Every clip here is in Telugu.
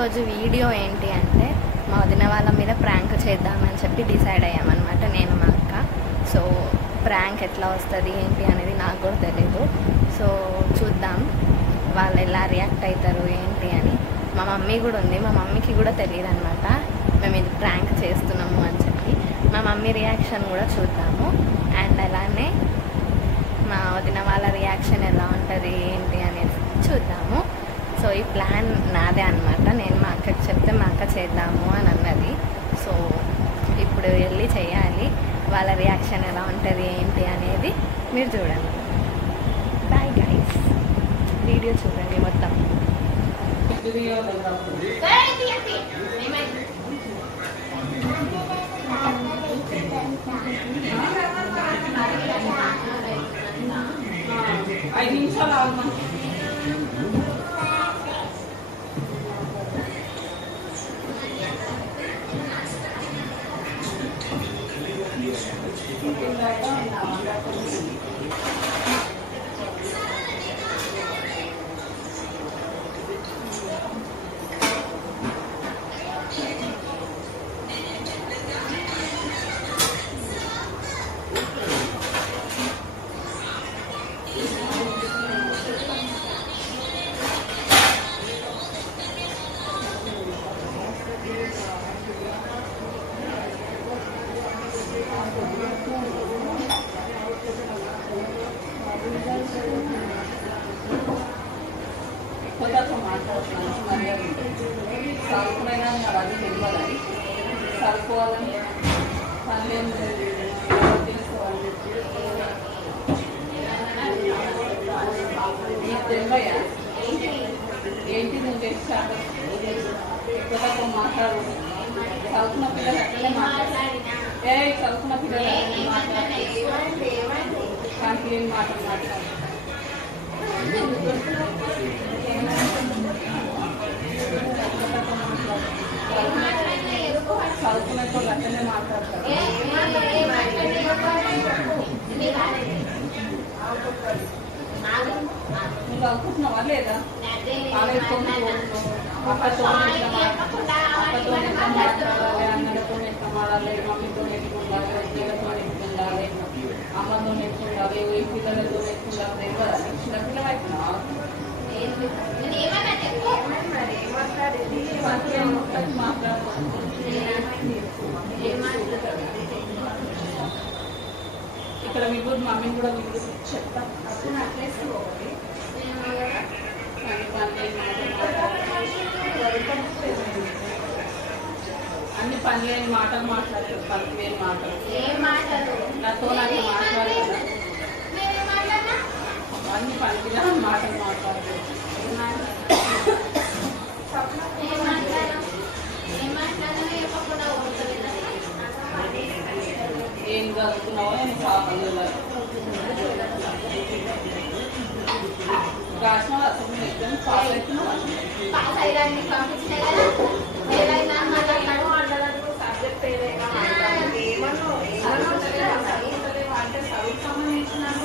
ఈరోజు వీడియో ఏంటి అంటే మా వదిన వాళ్ళ మీద ప్రాంక్ చేద్దామని చెప్పి డిసైడ్ అయ్యామన్నమాట నేను మా అక్క. సో ప్రాంక్ ఎట్లా వస్తుంది ఏంటి అనేది నాకు కూడా తెలీదు. సో చూద్దాం వాళ్ళు ఎలా రియాక్ట్ అవుతారు ఏంటి అని. మా మమ్మీ కూడా ఉంది, మా మమ్మీకి కూడా తెలియదు అనమాట మేము ఇది ప్రాంక్ చేస్తున్నాము అని చెప్పి. మా మమ్మీ రియాక్షన్ కూడా చూద్దాము. అండ్ అలానే మా వదిన వాళ్ళ రియాక్షన్ ఎలా ఉంటుంది ఏంటి అనేది చూద్దాము. సో ఈ ప్లాన్ నాదే అనమాట. నేను మా అక్కకి చెప్తే మా అక్క చేద్దాము అని అన్నది. సో ఇప్పుడు వెళ్ళి చేయాలి. వాళ్ళ రియాక్షన్ ఎలా ఉంటుంది ఏంటి అనేది మీరు చూడండి. బాయ్ గైస్, వీడియో చూడండి మొత్తం. ఐదు నిమిషాలు ఆగమా. కొత్తతో మాట్లాడుతున్నాను. మర్యాద సరుకునైనా అది తెలియాలని సరుకోవాలని పనులు ఏం తెలుసుకోవాలి. తెలివయ్యా ఏంటి నువ్వు చేస్తాను. కొత్తతో మాట్లాడు. చదువుకున్న పిల్లలు అట్లనే మాట్లాడాలి. చదువుకున్న పిల్లలు అట్లనే మాట్లాడాలి. కానీ ఏం మాట్లాడు చదువుకునే వాళ్ళు అట్లనే మాట్లాడతారు. నువ్వు చదువుకుంటున్నావా లేదా? అక్కతో మాట్లాడాలి, అన్నలతో మాట్లాడాలి, మమ్మీతో నేర్చుకుండాలి, పిల్లలతో నేర్చుకుండాలి, అమ్మతో నేర్చుకుండాలి, పిల్లలతో నేర్చుకుండాలి. చిన్నపిల్లలు అవుతున్నావా? ఇక్కడ మీ గురి మమ్మీని కూడా మీ గురించి చెప్తా. అన్ని పని లేని మాటలు మాట్లాడతారు. పని లేని మాటలు నాతో నాకు మాట్లాడతారు. అన్ని పనికి మాటలు మాట్లాడతారు. ఏం చదువుతున్నావో నేను కావాలి రాసిన అసలు ఎగ్జామ్ పాస్ అవుతున్నావా?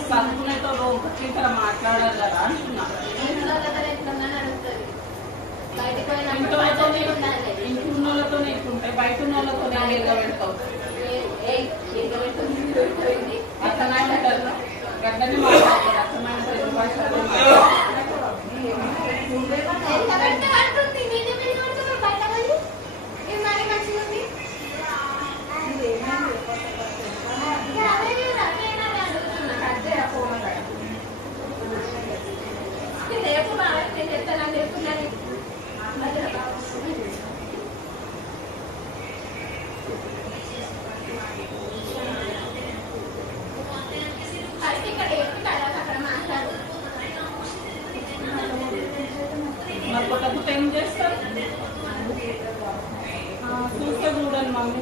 చదువుకునేతో ఒకటి ఇక్కడ మాట్లాడాలి కదా అంటున్నా. ఇంటి ఉన్నోళ్ళతో నీకుంటే బయట ఉన్నోళ్ళతో ఎగబెడతావు. అర్థమైన గడ్డని మాట్లాడతారు. అర్థమైన మరి కొత్త కొత్త ఏం చేస్తారు చూస్తే చూడండి మమ్మీ.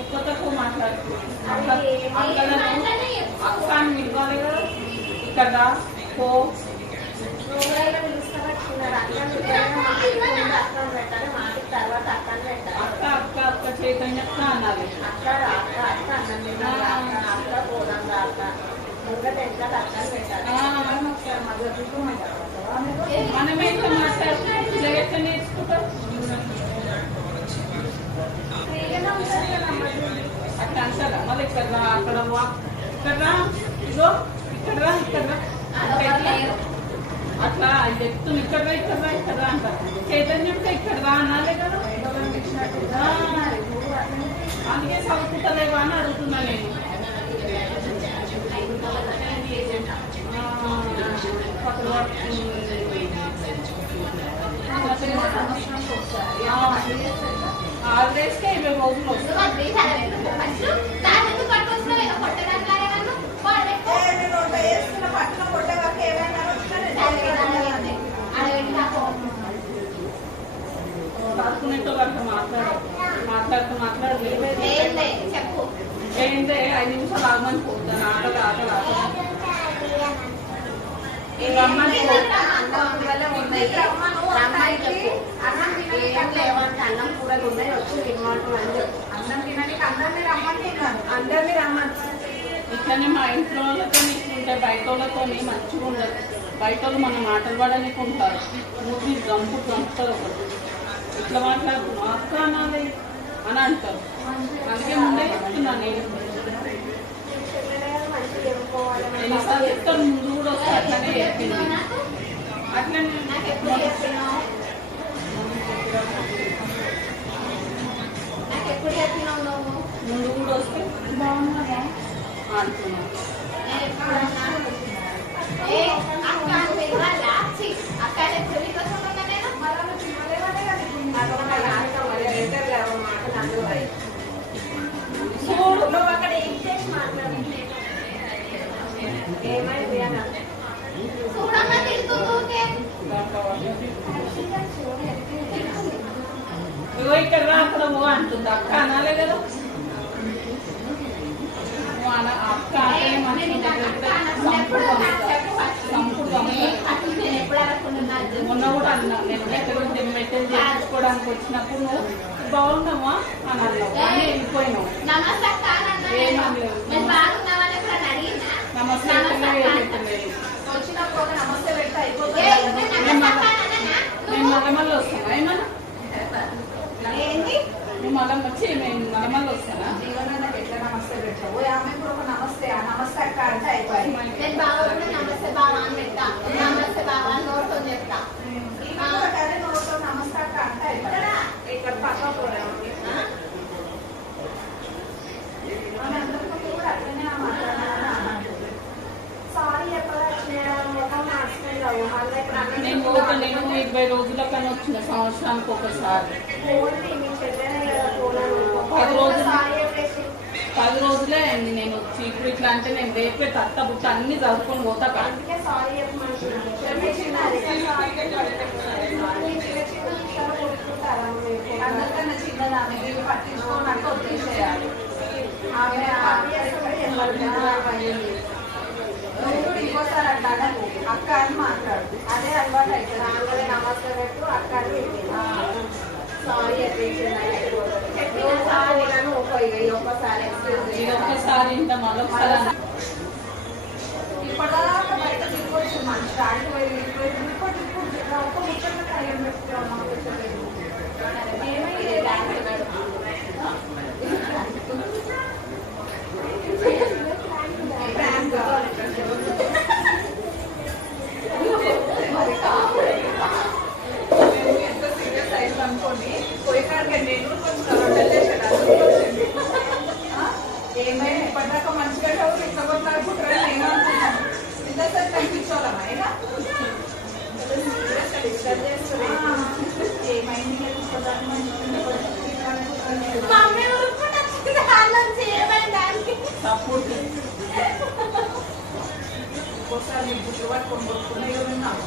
ఎక్కువ తక్కువ మాట్లాడుతున్నాను. అక్కని మిలవాలి కదా ఇక్కడ పో. అక్క అక్క అక్క చైతన్య అక్క అన్నది. మనం ఎంత మాట్లాడుతున్నాం ఇట్లా ఎట్లా నేర్చుకుంటాం అట్లా అంటారా మళ్ళీ ఇక్కడ రా అక్కడ ఇక్కడ రా ఇదో ఇక్కడ రా ఇక్కడ రా అట్లా చెప్తుంది ఇక్కడ రా ఇక్కడ రా ఇక్కడ రా అంటారు చైతన్యంతో ఇక్కడ రా అనాలే కదా అందుకే చదువుకుంటలేవా అని అడుగుతున్నా నేను హాలిడేస్కే 20 రోజులు వస్తాయి పడుకునేటో అట్లా మాట్లాడలేదు ఏంటే 5 నిమిషాలు ఆగమని పోతాను ఆటలు ఆటలు అన్నం కూరలు ఉన్నాయి వచ్చి అన్నం తినడానికి అందరినీ రమ్మని ఇట్లనే మా ఇంట్లో వాళ్ళతో ఇట్లుంటే బయట వాళ్ళతో మంచిగా ఉండదు బయట వాళ్ళు మన మాటలు పడడానికి ఉంటారు మూర్తి చంపుతారు ఒకటి ఇట్లా మాట్లాడుతున్నాం అక్క అనాలి అని అంటారు అందుకే ముందే చెప్తున్నా నేను ఎన్నిసార్లు చెప్తాను ముందు కూడా వస్తే అట్లనే చెప్పింది అట్లనే ముందు కూడా వస్తే బాగున్నావా అంటున్నాను అక్కడ ఏం చేసి మాట్లాడుతుంది ఏమైంది అన్న ఇగో ఇక్కడ రా అక్కడ ఓ అంటుంది అక్క అనాలే కదా అక్క మొన్న కూడా అన్నా నేను మెసేజ్ చేయించుకోవడానికి వచ్చినప్పుడు నువ్వు బాగున్నావా అని అన్నావు కానీ వెళ్ళిపోయినావు నమస్తే వచ్చినప్పుడు నమస్తే పెడితే అయిపోతుంది నేను మళ్ళీ వస్తానా ఏమన్నా నువ్వు మళ్ళీ వచ్చి నేను మళ్ళీ వస్తానా ఎట్లా నమస్తే పెట్టావు ఆమె కూడా ఒక నమస్తే నమస్తే అక్క అంటే అయిపోయి నమస్తే బావా అని పెట్టా నమస్తే బావా అని నోరుతో చెప్తా నోటితో నమస్తే అక్క అంటే అయిపోయి ఇక్కడ పక్క కూడా అందరికీ కూడా అట్లనే మాట్లాడాలి సారీ నేను 20 రోజుల కన్నా వచ్చిన సంవత్సరానికి ఒకసారి 10 రోజులే అయింది నేను వచ్చి ఇప్పుడు ఇట్లా అంటే నేను రేపే తత్త బుట్ట అన్ని చదువుకొని పోతా పట్టించుకోనట్టు వచ్చేసేయాలి ఆమె ఇంకోసారి అట్లా అక్క అని మాట్లాడు అదే అలవాటు అవుతుంది ఆమె నమస్తే పెట్టు అక్క అని సారీ ఒక్కసారి ఇంత మరొకసారి ఇప్పటిదాకా బయట తిప్పొచ్చు మనిషి స్టార్ట్ ఒక్క ముచ్చట టైం ఎంత సీరియస్ అయింది అనుకోండి పోయినాక నేను కొంచెం ఏమైనా ఇప్పటిదాకా మంచిగా చదువు ఇట్లా కొట్లాడుకుంటారని నేను అనుకున్నాను ఇంతసేపు కనిపించాలమ్మా అయినా ఏమైంది ఒక్కోసారి బుద్ధి పట్టుకొని కొట్టుకునే ఉన్నాము